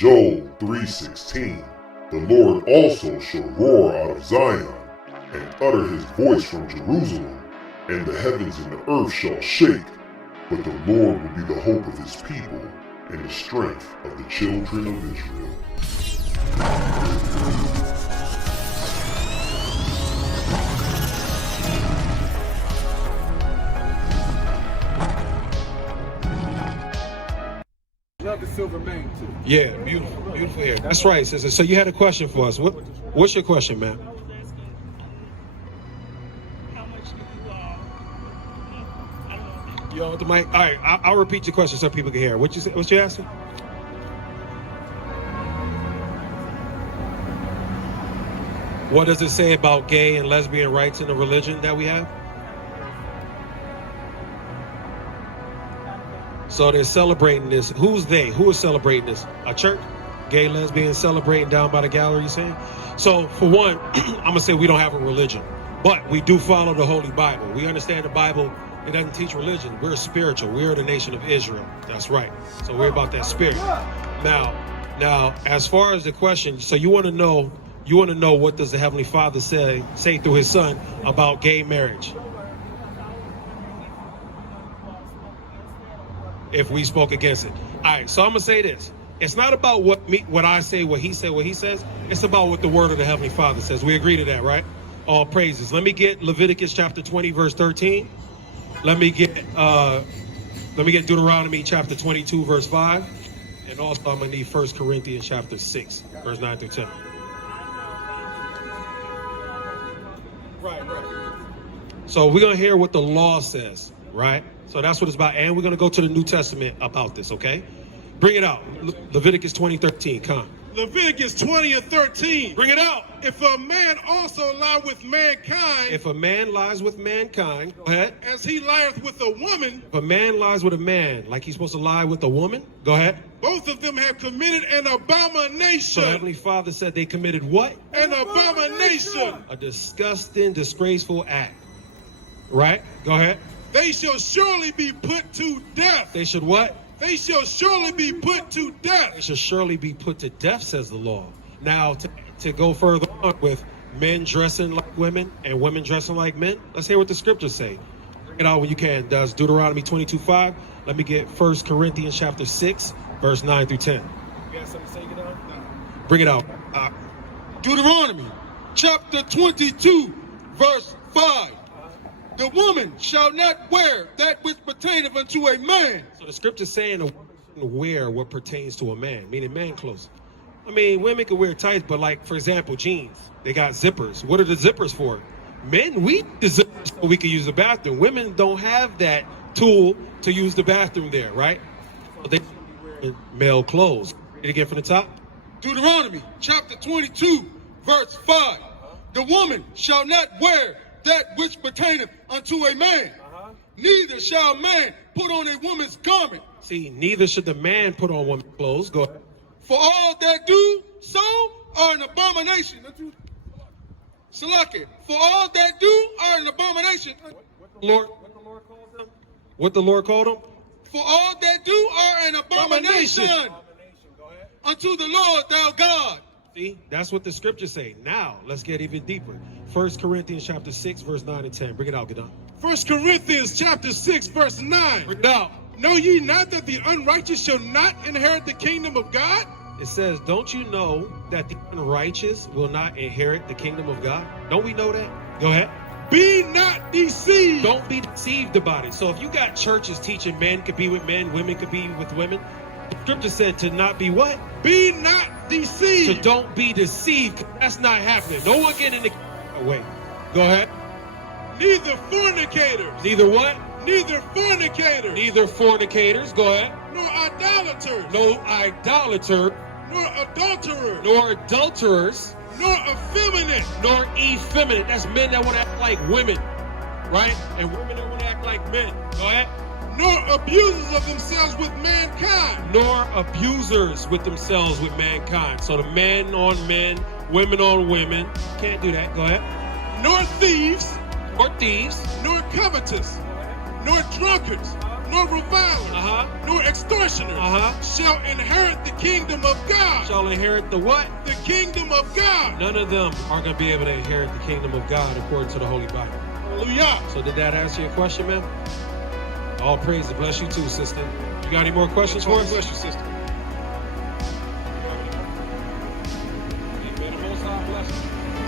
Joel 3:16, the Lord also shall roar out of Zion, and utter his voice from Jerusalem, and the heavens and the earth shall shake, but the Lord will be the hope of his people, and the strength of the children of Israel. Love the silver mane too. Yeah, beautiful, beautiful hair. That's right, sister. So you had a question for us. What's your question, ma'am? How much do you I don't know. You on the mic? All right, I'll repeat your question so people can hear. What you asking? What does it say about gay and lesbian rights in the religion that we have? So they're celebrating this. Who's they? Who is celebrating this? A church? Gay, lesbian, celebrating down by the gallery, you saying? So for one, I'm going to say we don't have a religion, but we do follow the Holy Bible. We understand the Bible. It doesn't teach religion. We're spiritual. We're the nation of Israel. That's right. So we're about that spirit. Now, as far as the question, so you want to know what does the Heavenly Father say through his son about gay marriage? If we spoke against it. All right, so I'm gonna say this. It's not about what I say, what he says. It's about what the word of the Heavenly Father says. We agree to that, right? All praises. Let me get Leviticus chapter 20, verse 13. Let me get Deuteronomy chapter 22, verse 5. And also I'm gonna need 1 Corinthians chapter 6, verse 9 through 10. Right. So we're gonna hear what the law says, right? So that's what it's about. And we're going to go to the New Testament about this, okay? Bring it out. Leviticus 20:13, come. Leviticus 20:13. Bring it out. If a man also lie with mankind. If a man lies with mankind, go ahead. As he lieth with a woman. If a man lies with a man, like he's supposed to lie with a woman, go ahead. Both of them have committed an abomination. So Heavenly Father said they committed what? An abomination. A disgusting, disgraceful act. Right? Go ahead. They shall surely be put to death. They should what? They shall surely be put to death. They shall surely be put to death, says the law. Now, to go further on with men dressing like women and women dressing like men, let's hear what the scriptures say. Bring it out when you can. Does Deuteronomy 22:5. Let me get 1 Corinthians chapter 6, verse 9 through 10. You got something to say, get out? No. Bring it out. Deuteronomy chapter 22, verse 5. The woman shall not wear that which pertaineth unto a man. So the scripture's saying a woman shouldn't wear what pertains to a man, meaning man clothes. I mean, women can wear tights, but like, for example, jeans, they got zippers. What are the zippers for? Men, we the zippers so we can use the bathroom. Women don't have that tool to use the bathroom there, right? So they should be wearing male clothes. Read it again from the top. Deuteronomy chapter 22, verse 5. The woman shall not wear that which pertaineth unto a man. Neither shall man put on a woman's garment. See, neither should the man put on woman's clothes. Go ahead. For all that do so are an abomination unto Salaki. For all that do are an abomination. What the Lord called them? What the Lord called them? For all that do are an abomination unto the Lord thou God. See, that's what the scriptures say. Now, let's get even deeper. 1 Corinthians chapter 6, verse 9 and 10. Bring it out, Gadon. 1 Corinthians chapter 6, verse 9. Bring it out. Know ye not that the unrighteous shall not inherit the kingdom of God? It says, don't you know that the unrighteous will not inherit the kingdom of God? Don't we know that? Go ahead. Be not deceived. Don't be deceived about it. So if you got churches teaching men could be with men, women could be with women, the scripture said to not be what? Be not deceived. So don't be deceived. That's not happening. No one getting in the way. Go ahead. Neither fornicators. Neither what? Neither fornicators. Neither fornicators. Go ahead. Nor idolaters. No idolater. Nor adulterers. Nor adulterers. Nor effeminate. Nor effeminate. That's men that want to act like women. Right? And women that want to act like men. Go ahead. Nor abusers of themselves with mankind. Nor abusers with themselves with mankind. So the men on men, women on women. Can't do that. Go ahead. Nor thieves. Nor thieves. Nor covetous. Nor drunkards. nor revilers, nor extortioners shall inherit the kingdom of God. Shall inherit the what? The kingdom of God. None of them are going to be able to inherit the kingdom of God according to the Holy Bible. Hallelujah. So did that answer your question, man? All praise. Bless you too, sister. You got any more questions for us? Bless you, sister.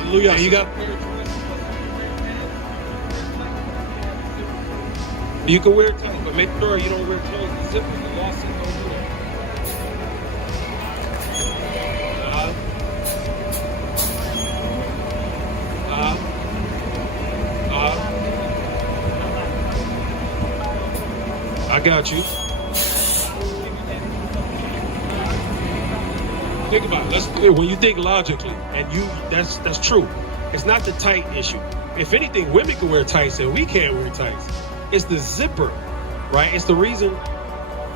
Hallelujah. You got. You can wear clothes, but make sure you don't wear clothes with zippers. The law says don't do that. I got you. Think about it. When you think logically, and that's true. It's not the tight issue. If anything, women can wear tights and we can't wear tights. It's the zipper, right? It's the reason,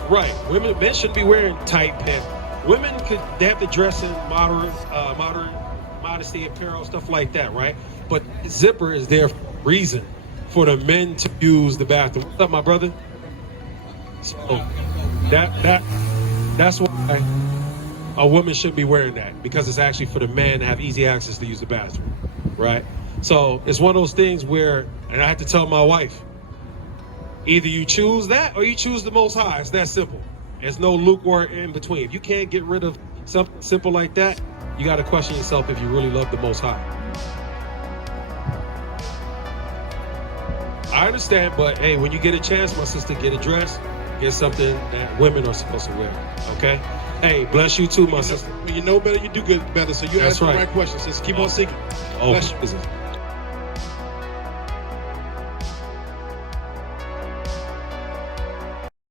right? Men shouldn't be wearing tight pants. Women they have to dress in modesty apparel, stuff like that, right? But zipper is there for a reason for the men to use the bathroom. What's up, my brother? So that's why a woman shouldn't be wearing that, because it's actually for the men to have easy access to use the bathroom, right? So it's one of those things where, and I have to tell my wife, either you choose that or you choose the Most High. It's that simple. There's no lukewarm in between. If you can't get rid of something simple like that, you got to question yourself if you really love the Most High. I understand, but hey, when you get a chance, my sister, get a dress, get something that women are supposed to wear, okay? Hey, bless you too, my sister. When you know better, you do good better, so you ask the right questions. Just keep on seeking. Oh, bless you. Jesus.